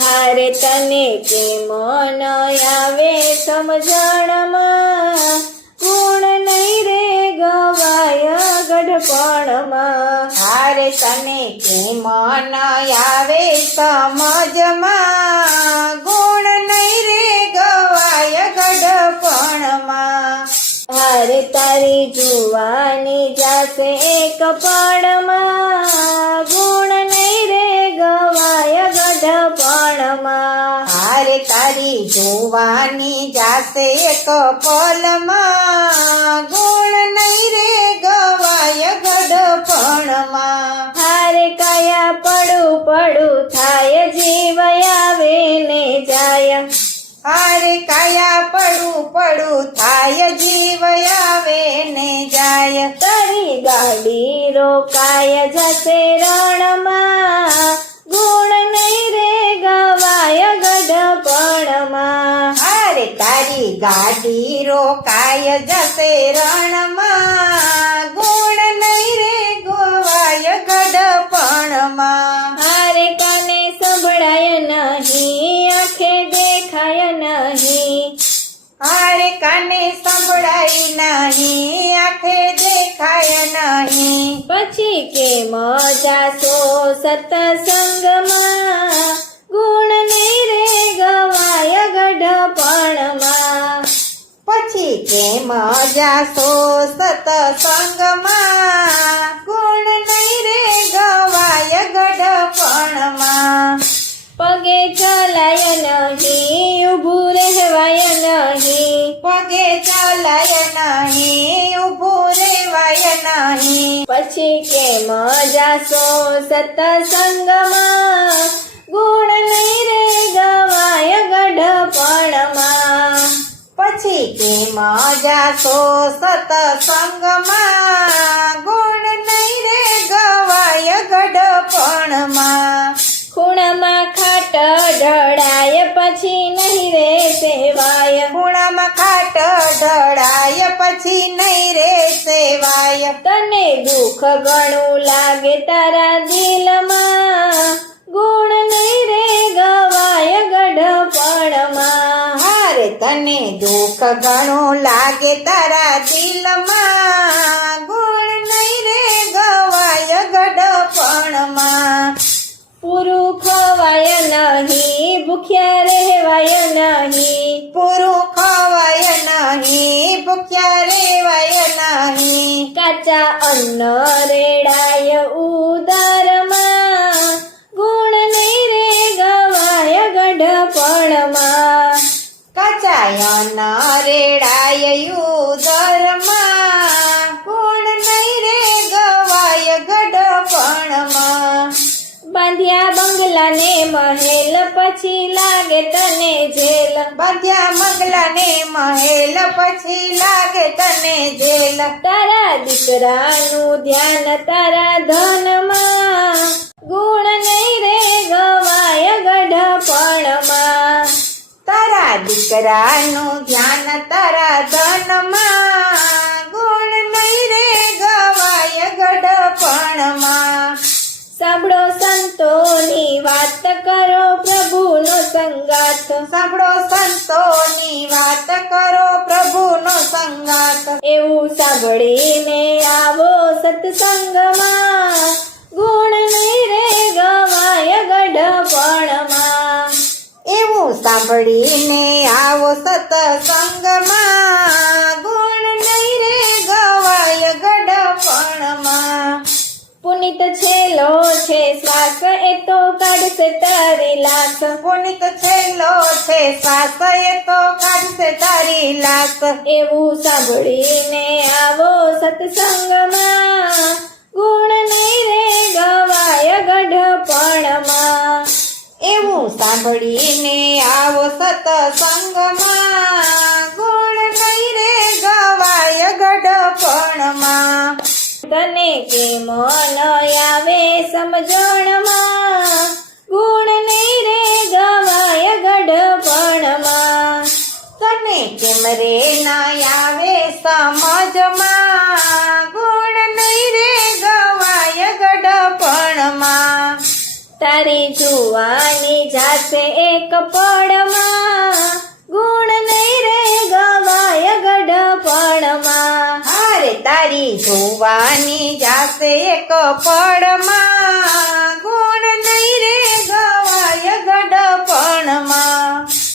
હારે તને કેમ ન આવે સમજણમાં, ગુણ નહીં રે ગવાય ગઢપણમાં. હારે તને કેમ ન આવે સમજમાં, ગુણ નહીં રે ગવાય ગઢપણમાં. હારે તારી જુવાની જાશે કપડમાં, ગુણ નહીં રે ગવાય ગઢપણમાં. હારે તારી જોવાની જાશે કપલમાં, ગુણ નહીં રે ગવાય ગઢપણમાં. હારે કાયા પડું પડું થાય જીવ આવે ને જાય, હારે કાયા પડું પડું થાય જીવ આવે ને જાય. તારી ગાડી રોકાય જશે રણમાં, ગુણ નહીં રે ગવાય ગઢપણમાં. હારે તારી ગાડી રોકાય જશે રણમાં, ગુણ નહીં રે ગવાય ગઢપણમાં. હારે કાને સંભળાય નહીં, આંખે દેખાય નહીં, હારે કાને સંભળાય નહીં, આંખે દેખાય નહીં. પછી કેમ જાશો સત્સંગમાં, ગુણ નહીં રે ગવાય ગઢપણમાં. પછી કેમ જાશો સત્સંગમાં, ગુણ નહીં રે ગવાય ગઢપણમાં. પગે ચલાય નહીં, ઊભું રહેવાય નહીં, પગે ચાલાય નહીં, ઊભું રેવાય નહીં. પછી કેમ જાશો સત્સંગમાં, ગુણ નહીં રે ગવાય ગઢપણમાં. પછી કેમ જાશો સત્સંગમાં, ગુણ નહીં રે ગવાય ગઢપણમાં. ખૂણામાં ખાટ ઢળાય પછી નહીં રે સેવાય, ખૂણામાં ખાટ ઢળાય પછી નહીં રે સેવાય. તને દુઃખ ઘણું લાગે તારા દિલમાં, ગુણ નહીં રે ગવાય ગઢપણમાં. હારે તને દુઃખ ઘણું લાગે તારા દિલમાં, ગુણ નહીં રે ગવાય ગઢપણમાં. પૂરું ખવાય નહીં, ભૂખ્યા રહેવાય નહીં, પૂરું ખવાય નહીં, ભૂખ્યા રેવાય નહીં. કાચા અન્ન રેડાય ઉદરમાં, ગુણ નહીં રે ગવાય ગઢપણમાં. કચાયન રેડાય ઉદરમાં, ગુણ નહીં રે ગવાય ગઢપણમાં. બાંધ્યા બંગલાને મહેલ પછી લાગે તને જેલ, બાંધ્યા મંગલાને મહેલ પછી લાગે તને જેલ. તારા દીકરાનું ધ્યાન તારા ધનમાં, ગુણ નહીં રે ગવાય ગઢપણમાં. તારા દીકરાનું ધ્યાન તારા ધનમાં, ગુણ નહીં રે ગવાય ગઢપણમાં. સાંભળો સંતોની વાત કરો પ્રભુનો સંગાત, સાંભળો સંતોની વાત કરો પ્રભુનો સંગાત. એવું સાંભળીને આવો સત્સંગમાં, ગુણ નહીં રે ગવાય ગઢપણમાં. એવું સાંભળીને આવો સત્સંગમાં, ગુણ નહીં રે ગવાય ગઢપણમાં. પુનિત છેલ્લો છે શ્વાસ એ તો કાઢશે તારી લાશ, પુનિત છેલ્લો છે શ્વાસ એ તો કાઢશે તારી લાશ. એવું સાંભળીને આવો સત્સંગમાં, ગુણ નહીં રે ગવાય ગઢપણમાં. એવું સાંભળીને આવો સત્સંગમાં, ગુણ નહીં રે ગવાય ગઢપણમાં. તને કેમ ન આવે સમજણમાં, ગુણ નહીં રે ગવાય ગઢપણમાં. તને કેમ રે ના આવે સમજમાં ગુણ નહીં રે ગવાય ગડપણમાં તારી જુવાની જાશે એક પળમાં ગુણ નહીં રે ગવાય ગડપણમાં હારે તારી જોવાની જાશે એક પળમાં ગુણ નહીં રે